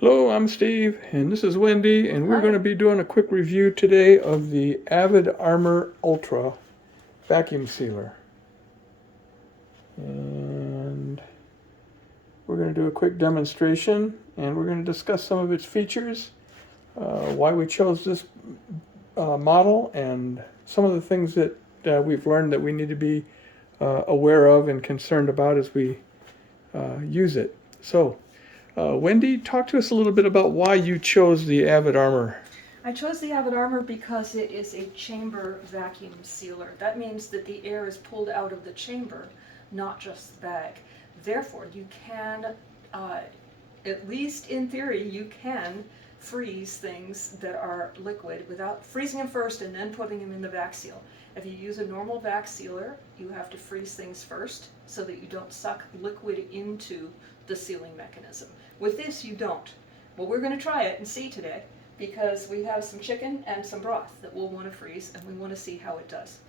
Hello, I'm Steve, and this is Wendy, and we're Hi. going to be doing a quick review today of the Avid Armor Ultra vacuum sealer. And we're going to do a quick demonstration, and we're going to discuss some of its features, why we chose this model, and some of the things that we've learned that we need to be aware of and concerned about as we use it. So, Wendy, talk to us a little bit about why you chose the Avid Armor. I chose the Avid Armor because it is a chamber vacuum sealer. That means that the air is pulled out of the chamber, not just the bag. Therefore, you can, at least in theory, you can freeze things that are liquid without freezing them first and then putting them in the vac seal. If you use a normal vac sealer, you have to freeze things first so that you don't suck liquid into the sealing mechanism. With this, you don't. Well, we're going to try it and see today, because we have some chicken and some broth that we'll want to freeze, and we want to see how it does.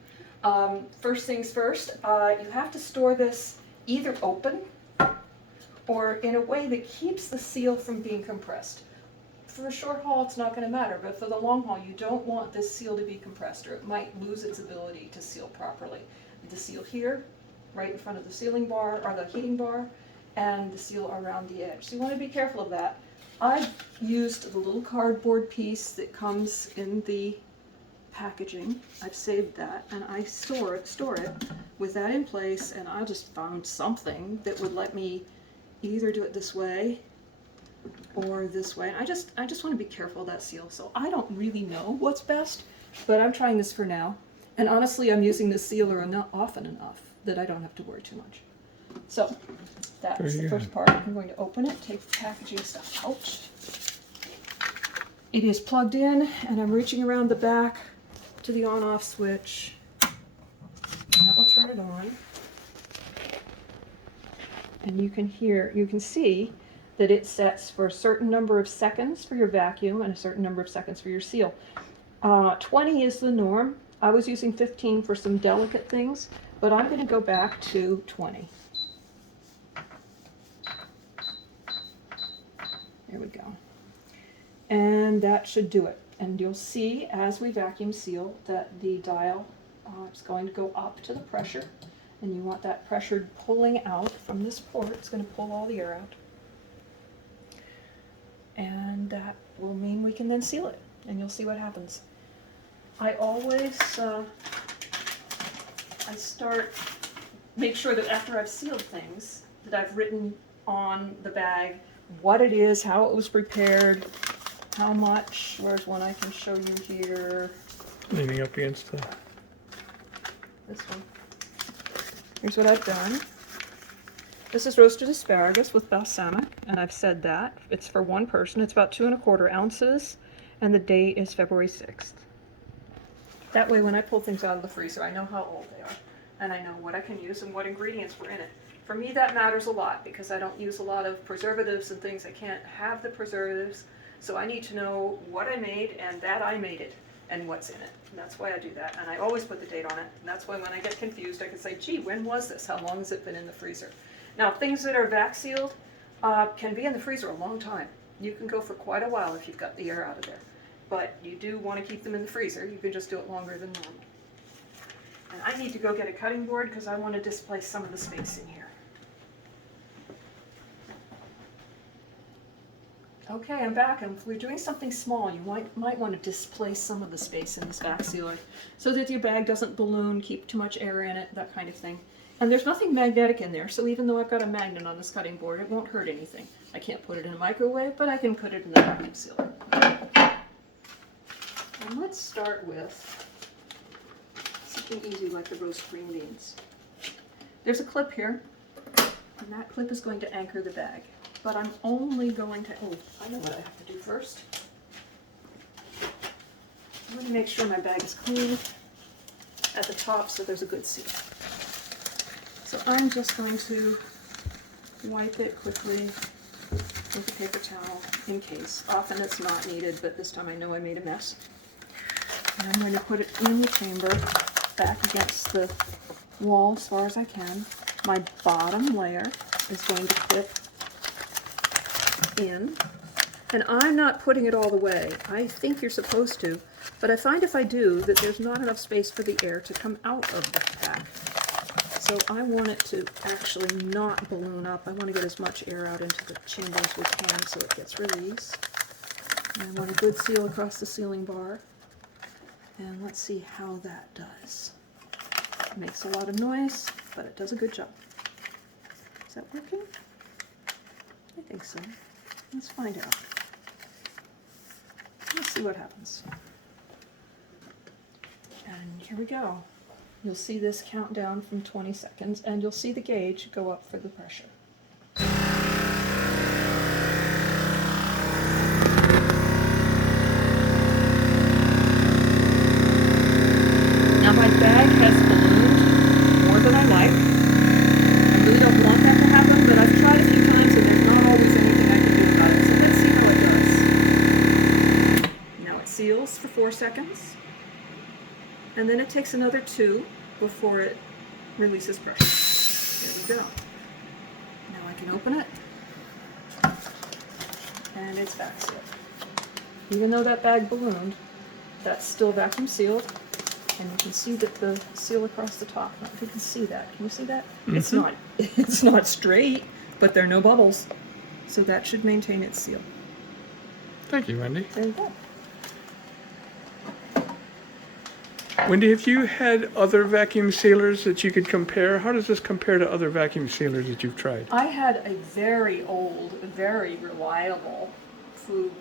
First things first, you have to store this either open or in a way that keeps the seal from being compressed. For a short haul, it's not going to matter, but for the long haul, you don't want this seal to be compressed, or it might lose its ability to seal properly. The seal here, right in front of the sealing bar, or the heating bar, and the seal around the edge. So you want to be careful of that. I've used the little cardboard piece that comes in the packaging. I've saved that, and I store it with that in place, and I just found something that would let me either do it this way or this way. And I just want to be careful of that seal. So I don't really know what's best, but I'm trying this for now. And honestly, I'm using this sealer often enough that I don't have to worry too much. So that's the first part. I'm going to open it, take the packaging stuff out. It is plugged in, and I'm reaching around the back to the on-off switch. And that will turn it on. And you can see that it sets for a certain number of seconds for your vacuum and a certain number of seconds for your seal. 20 is the norm. I was using 15 for some delicate things, but I'm going to go back to 20. There we go. And that should do it. And you'll see as we vacuum seal that the dial is going to go up to the pressure. And you want that pressure pulling out from this port. It's going to pull all the air out. And that will mean we can then seal it. And you'll see what happens. I always, make sure that after I've sealed things, that I've written on the bag what it is, how it was prepared, how much. Where's one I can show you here? Leaning up against the... This one. Here's what I've done. This is roasted asparagus with balsamic, and I've said that. It's for one person. It's about 2 1/4 ounces, and the date is February 6th. That way when I pull things out of the freezer, I know how old they are, and I know what I can use and what ingredients were in it. For me, that matters a lot, because I don't use a lot of preservatives and things. I can't have the preservatives, so I need to know what I made and that I made it and what's in it. And that's why I do that, and I always put the date on it. And that's why when I get confused, I can say, gee, when was this? How long has it been in the freezer? Now, things that are vac sealed can be in the freezer a long time. You can go for quite a while if you've got the air out of there. But you do want to keep them in the freezer. You can just do it longer than normal. And I need to go get a cutting board because I want to displace some of the space in here. Okay, I'm back, and if we're doing something small, you might want to displace some of the space in this vac sealer so that your bag doesn't balloon, keep too much air in it, that kind of thing. And there's nothing magnetic in there, so even though I've got a magnet on this cutting board, it won't hurt anything. I can't put it in a microwave, but I can put it in the vacuum sealer. And let's start with something easy like the roast green beans. There's a clip here, and that clip is going to anchor the bag. But I'm only going to, I know what I have to do first. I'm going to make sure my bag is clean at the top so there's a good seal. So I'm just going to wipe it quickly with a paper towel in case. Often it's not needed, but this time I know I made a mess. And I'm going to put it in the chamber, back against the wall as far as I can. My bottom layer is going to clip in. And I'm not putting it all the way. I think you're supposed to, but I find if I do that there's not enough space for the air to come out of the pack. So I want it to actually not balloon up. I want to get as much air out into the chamber as we can so it gets released. And I want a good seal across the sealing bar. And let's see how that does. It makes a lot of noise, but it does a good job. Is that working? I think so. Let's find out. Let's see what happens. And here we go. You'll see this count down from 20 seconds, and you'll see the gauge go up for the pressure. Now my bag has ballooned more than I like. I really don't want that to happen, but I've tried a few times and there's not always anything I can do about it. So let's see how it does. Now it seals for 4 seconds. And then it takes another 2 before it releases pressure. There we go. Now I can open it. And it's back sealed. Even though that bag ballooned, that's still vacuum sealed. And you can see that the seal across the top. I don't know if you can see that. Can you see that? Mm-hmm. It's not straight, but there are no bubbles. So that should maintain its seal. Thank you, Wendy. There you go. Wendy, have you had other vacuum sealers that you could compare? How does this compare to other vacuum sealers that you've tried? I had a very old, very reliable food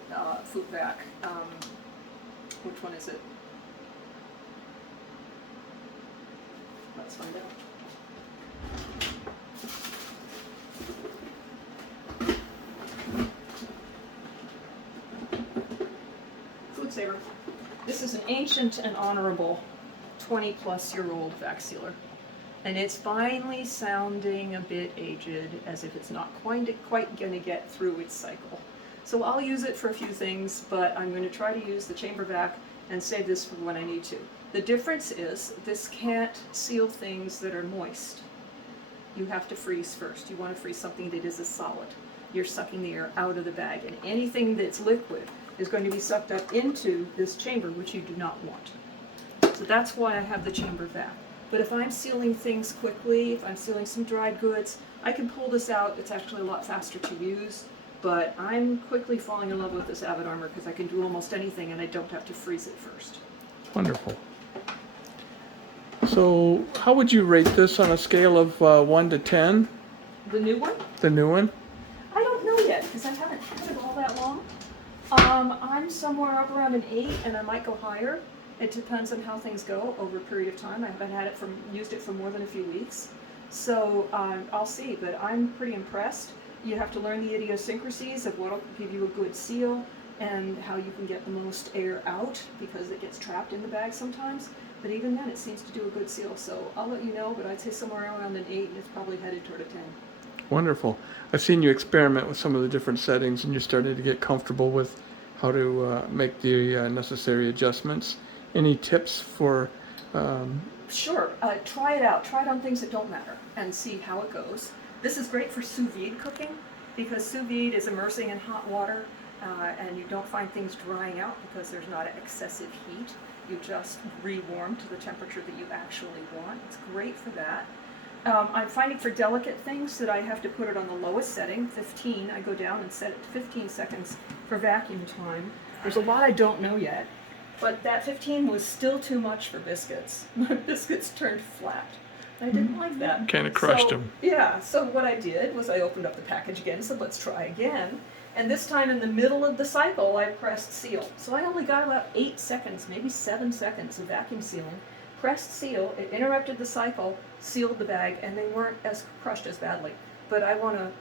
vac. Which one is it? Let's find out. Food Saver. This is an ancient and honorable 20-plus-year-old vac sealer. And it's finally sounding a bit aged, as if it's not quite going to get through its cycle. So I'll use it for a few things, but I'm going to try to use the chamber vac and save this for when I need to. The difference is this can't seal things that are moist. You have to freeze first. You want to freeze something that is a solid. You're sucking the air out of the bag, and anything that's liquid is going to be sucked up into this chamber, which you do not want. So that's why I have the chamber vac. But if I'm sealing things quickly, if I'm sealing some dried goods, I can pull this out. It's actually a lot faster to use, but I'm quickly falling in love with this Avid Armor because I can do almost anything and I don't have to freeze it first. Wonderful. So how would you rate this on a scale of 1 to 10? The new one? The new one? I don't know yet because I haven't had it all that long. I'm somewhere up around an 8 and I might go higher. It depends on how things go over a period of time. I haven't used it for more than a few weeks. So I'll see, but I'm pretty impressed. You have to learn the idiosyncrasies of what will give you a good seal and how you can get the most air out because it gets trapped in the bag sometimes. But even then it seems to do a good seal. So I'll let you know, but I'd say somewhere around an 8 and it's probably headed toward a 10. Wonderful. I've seen you experiment with some of the different settings and you're starting to get comfortable with how to make the necessary adjustments. Any tips for... Sure. Try it out. Try it on things that don't matter and see how it goes. This is great for sous vide cooking because sous vide is immersing in hot water and you don't find things drying out because there's not excessive heat. You just rewarm to the temperature that you actually want. It's great for that. I'm finding for delicate things that I have to put it on the lowest setting, 15. I go down and set it to 15 seconds for vacuum time. There's a lot I don't know yet, but that 15 was still too much for biscuits. My biscuits turned flat. I didn't like that. Kind of crushed them. Yeah, so what I did was I opened up the package again and said, let's try again. And this time in the middle of the cycle, I pressed seal. So I only got about 8 seconds, maybe 7 seconds of vacuum sealing. Pressed seal, it interrupted the cycle, sealed the bag, and they weren't as crushed as badly. But I want to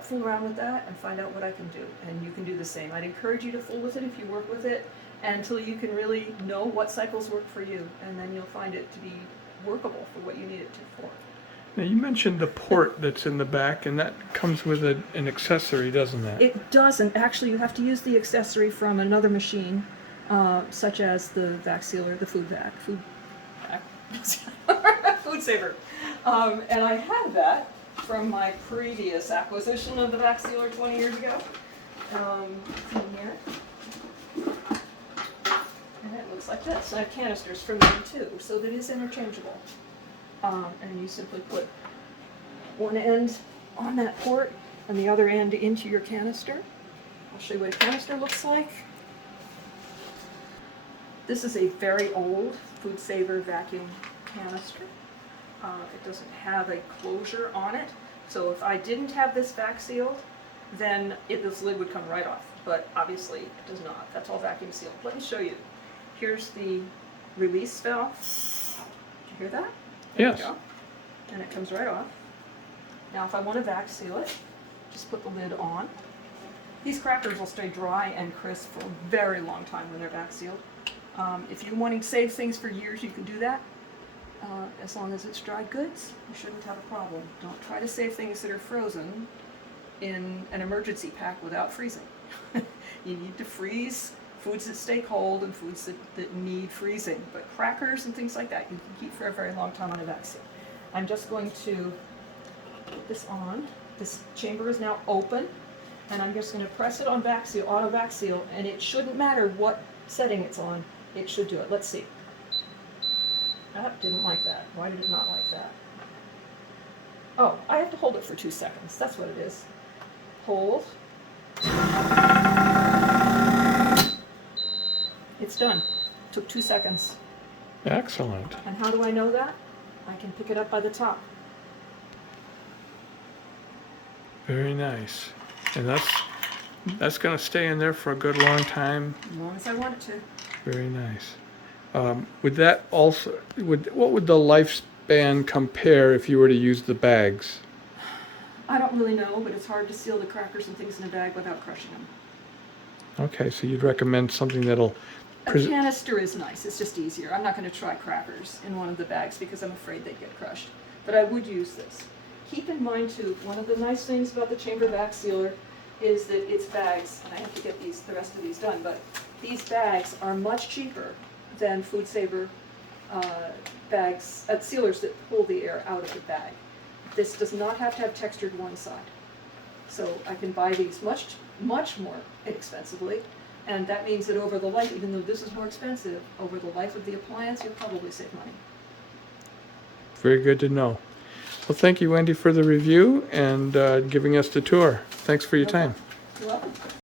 fool around with that and find out what I can do. And you can do the same. I'd encourage you to fool with it if you work with it until you can really know what cycles work for you. And then you'll find it to be workable for what you need it to for. Now you mentioned the port that's in the back, and that comes with an accessory, doesn't it? It doesn't. Actually, you have to use the accessory from another machine, such as the vac sealer, the food saver. And I had that from my previous acquisition of the vac sealer 20 years ago. in here. And it looks like this. I have canisters from them too, so that is interchangeable. And you simply put one end on that port and the other end into your canister. I'll show you what a canister looks like. This is a very old Food Saver vacuum canister. It doesn't have a closure on it, so if I didn't have this vac sealed, then this lid would come right off, but obviously it does not. That's all vacuum sealed. Let me show you. Here's the release valve. Did you hear that? There Yes. we go. And it comes right off. Now if I want to vac seal it, just put the lid on. These crackers will stay dry and crisp for a very long time when they're vac sealed. If you're wanting to save things for years, you can do that. As long as it's dry goods, you shouldn't have a problem. Don't try to save things that are frozen in an emergency pack without freezing. You need to freeze foods that stay cold and foods that need freezing. But crackers and things like that, you can keep for a very long time on a vac seal. I'm just going to put this on. This chamber is now open, and I'm just going to press it on vac seal, auto vac seal, and it shouldn't matter what setting it's on. It should do it. Let's see. Oh, didn't like that. Why did it not like that? Oh, I have to hold it for 2 seconds. That's what it is. Hold. It's done. Took 2 seconds. Excellent. And how do I know that? I can pick it up by the top. Very nice. And that's going to stay in there for a good long time. As long as I want it to. Very nice. Would that also, what would the lifespan compare if you were to use the bags? I don't really know, but it's hard to seal the crackers and things in a bag without crushing them. Okay, so you'd recommend something that'll... A canister is nice. It's just easier. I'm not going to try crackers in one of the bags because I'm afraid they'd get crushed. But I would use this. Keep in mind too, one of the nice things about the chamber vac sealer is that its bags, and I have to get the rest of these done, but these bags are much cheaper than Food Saver bags, sealers that pull the air out of the bag. This does not have to have textured one side. So I can buy these much more inexpensively, and that means that over the life, even though this is more expensive, over the life of the appliance, you'll probably save money. Very good to know. Well, thank you, Wendy, for the review and giving us the tour. Thanks for your time. You're welcome.